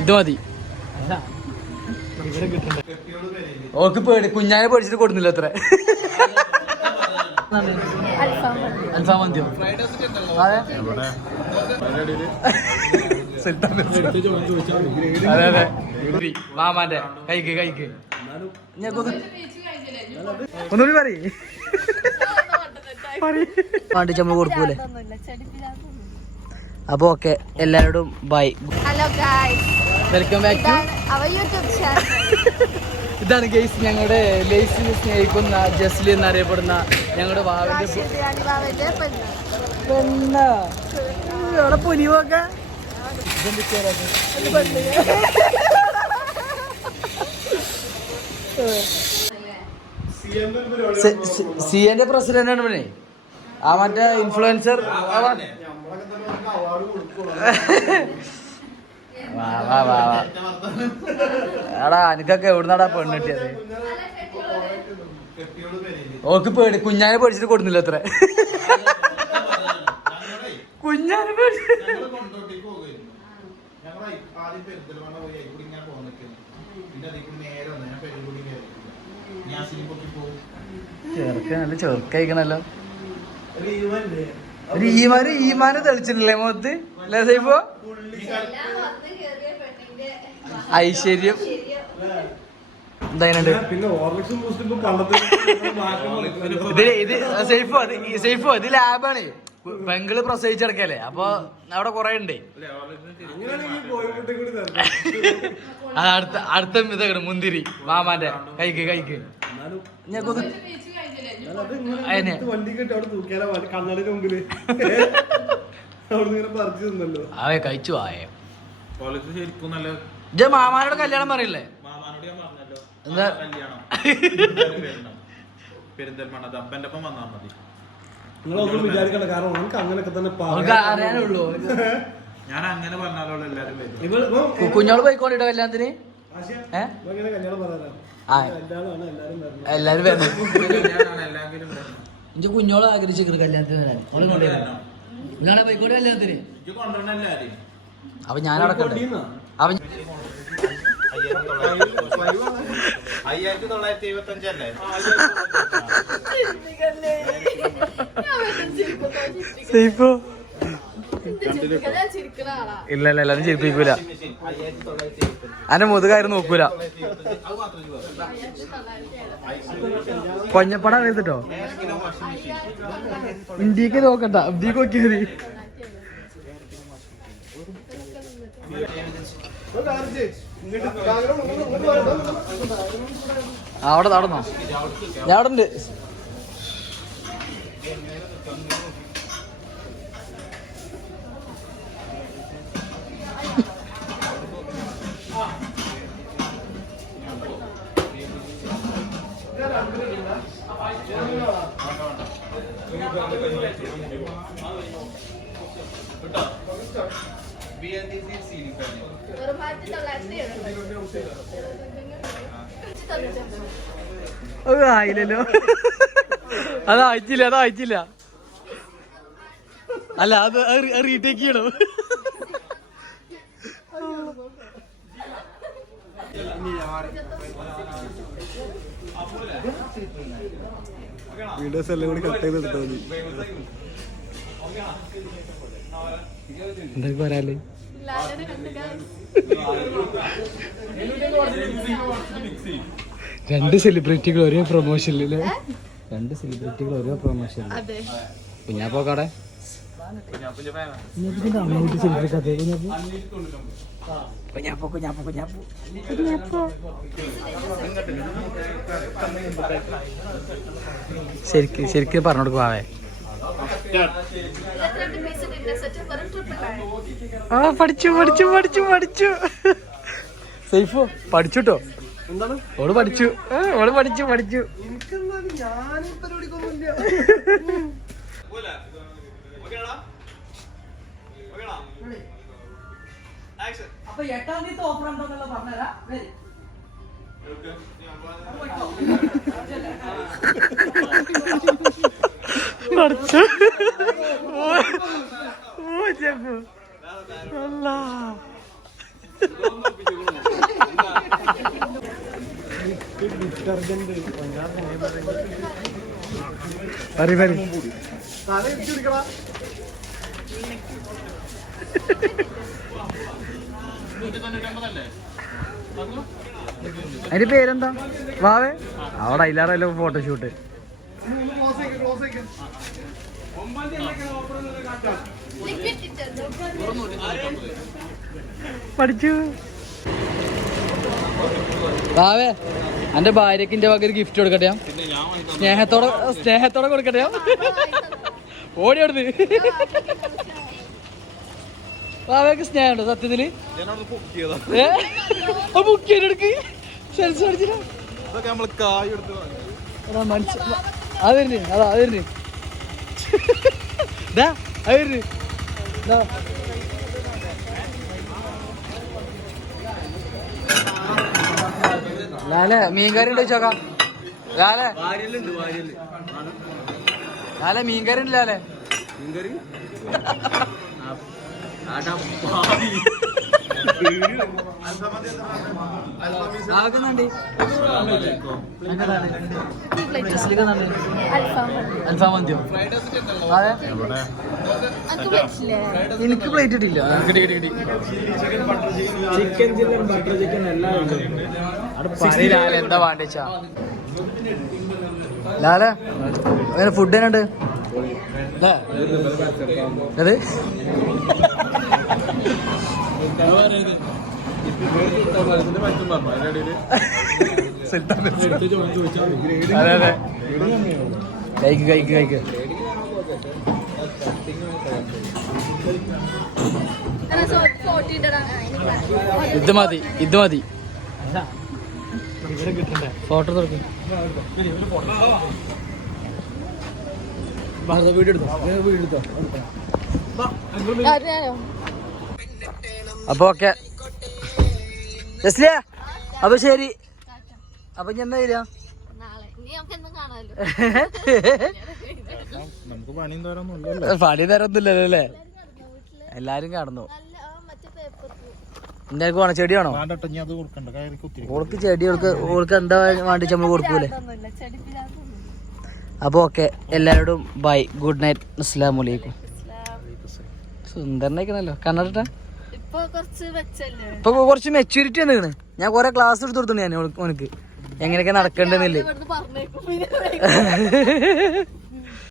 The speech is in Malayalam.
ഇത് മതി. ഓക്ക് പേടി, കുഞ്ഞാനെ പേടിച്ചിട്ട് കൊടുന്നില്ല അത്ര. അൽഫാം മന്തിയോ? അതെ അതെ, മാമാന്റെ കൈക്ക് ഒന്നുകൂടി പറയ് നമ്മൾ കൊടുക്കൂലേ. അപ്പൊ ഓക്കെ, എല്ലാരോടും bye. Hello guys, welcome back to our YouTube channel. ഇതാണ് ഗൈസ് ഞങ്ങളുടെ ലേസിനെ സ്നേഹിക്കുന്ന ജസ്ലി എന്നറിയപ്പെടുന്ന ഞങ്ങളുടെ വാവന്റെ പെണ്ണ. അവിടെ പൊലി പോക്ക സിഎന്റെ പ്രസിഡന്റ് ആണ് പിന്നെ ആ മറ്റേ ഇൻഫ്ലുവൻസർ. എടാ എനിക്കൊക്കെ എവിടുന്നാടാ പെണ്ണ് കിട്ടിയത്? ഓക്ക് പേടി, കുഞ്ഞാനെ പേടിച്ചിട്ട് കൊടുന്നില്ല അത്ര. കുഞ്ഞാനെ ചെറുക്ക നല്ല ചെറുക്കയക്കണല്ലോ. ഈമാനെ തെളിച്ചിട്ടില്ലേ മുഖത്ത്? അല്ലേ സൈഫോ? ഐശ്വര്യം എന്തായാലും സേഫോ ഇത് ലാബാണ്. പെങ്കിള് പ്രസവിച്ചെടുക്കല്ലേ, അപ്പൊ അവിടെ കൊറേ ഉണ്ട്. അത് അടുത്ത ഇതാണ് മുന്തിരി മാമാന്റെ കൈക്ക് അവയെ കഴിച്ചു ആയേ. മാമാനോട് കല്യാണം പറയില്ലേ? എന്താ അറിയാനുള്ളൂ. ഞാൻ അങ്ങനെ പറഞ്ഞാലോ എല്ലാരും. കുഞ്ഞോള് പോയിക്കോണ്ടിട്ടോ കല്യാണത്തിന്. എല്ലാരും എന്റെ കുഞ്ഞോള് ആഗ്രഹിച്ചിരിക്കുന്നു കല്യാണത്തിന് വരാൻ. നിങ്ങളെ പോയിക്കോട്ടെ കല്യാണത്തിന്. അപ്പൊ ഞാനവിടെ അപ്പൊ 5975 ഇല്ല എല്ലാരും ചിരിപ്പിക്കൂല. അന്റെ മുതുകാരും നോക്കൂല. കൊഞ്ഞപ്പട അറിയത്തിട്ടോ. ഇന്ത്യക്ക് നോക്കണ്ട, ഇന്ത്യക്ക് നോക്കിയാ അവിടെ നടന്നോ? ഞാൻ അവിടെ ഉണ്ട്. ആയില്ലല്ലോ. അതായിച്ചില്ല. അല്ല അത് റീടേക്ക് ചെയ്യണോ? വീഡിയോസ് എല്ലാം കൂടി കട്ട് ചെയ്തെടുത്താൽ മതി. എന്താ പറയാല്ലേ? രണ്ട് സെലിബ്രിറ്റികൾ ഒരേ പ്രൊമോഷനില്. കുഞ്ഞാപ്പോക്കാടെ ശരിക്കും പറഞ്ഞോടുക്കുവാവേ. ആ പഠിച്ചു സൈഫോ പഠിച്ചുട്ടോ. എന്താണ് ഓള് പഠിച്ചു. അപ്പൊ 8ാം തീയതി ഓഫർ ഉണ്ടോന്നുള്ള പറഞ്ഞുതരാം. അതിന്റെ പേരെന്താ വാവേ അവിടെ അതിലാറല്ലോ ഫോട്ടോഷൂട്ട് പഠിച്ചു വാവേ എന്റെ ഭാര്യക്ക് എന്റെ വക ഒരു ഗിഫ്റ്റ് കൊടുക്കട്ടെ സ്നേഹത്തോടെ കൊടുക്കട്ടെ ഓടി അവിടുന്ന് വാവയ്ക്ക് സ്നേഹമുണ്ടോ സത്യത്തില് ബുക്ക് ചെയ്തെടുക്ക് അതിരുന്ന് അതാ അതിരുന്ന് അതിരുന്ന് ലാലെ മീൻകറി ഉണ്ടോ ചോക്കാം ലാലെ ലാലെ മീൻകറി ഉണ്ട് ലാലെ അൽഫാം മന്തിയോ അതെ എനിക്ക് പ്ലേറ്റ് ഇട്ടില്ല ചിക്കൻ ചില്ലൻ ബട്ടർ ചിക്കൻ എല്ലാം എന്താ വേണ്ടിച്ചാ ലാലെ അങ്ങനെ ഫുഡ് തന്നെ ഉണ്ട് അത് അതെ അതെ കഴിക്ക് ഇത് മതി ഫോട്ടോ തുറക്കും അപ്പൊ ഓക്കെ അപ്പൊ ശരി അപ്പൊ ഞാൻ എന്നാ വരിക പണി തരൊന്നുമില്ലല്ലോ അല്ലേ എല്ലാരും കാണുന്നു എന്തായാലും വേണം ചെടി വേണോ ഓൾക്ക് ചെടി ഓൾക്ക് എന്താ വേണ്ടി നമ്മൾ കൊടുക്കൂലേ അപ്പൊ ഓക്കെ എല്ലാരോടും ബൈ ഗുഡ് നൈറ്റ് അസ്സലാമു അലൈക്കും സുന്ദരനായിക്കണല്ലോ കണ്ണട ഇപ്പൊ കുറച്ച് മെച്യൂരിറ്റി വന്നിക്കണ് ഞാൻ കൊറേ ക്ലാസ് എടുത്ത് കൊടുത്തു ഞാൻ ഓനക്ക് എങ്ങനെയൊക്കെ നടക്കണ്ടെന്നില്ലേ